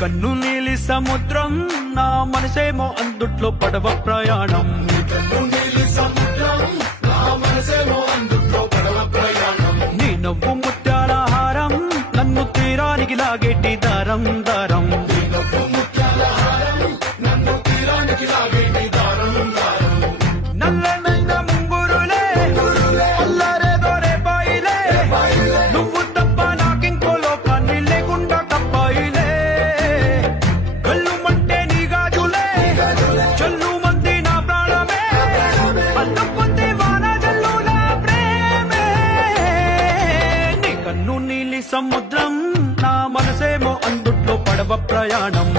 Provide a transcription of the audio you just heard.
కన్ను నీలి సముద్రం నా మనసేమో అందుట్లో పడవ ప్రయాణం. నీ నవ్వు ముత్యాల హారం నన్ను తీరానికి లాగేటి దారం దారం. నల్లనైన ముంగురులే అల్లారేదో రేపాయిలే నువ్వు తప్ప నాకింకో లోకాన్ని లేకుండా కప్పాయిలే. కళ్ళుమంటే నీ గాజులే చల్లు మంది నా ప్రాణమే అల్లుకుంది వాన జల్లు నా ప్రేమే. నీ కన్ను నీలి సముద్రం నా మనసేమో అందుట్లో పడవ ప్రయాణం.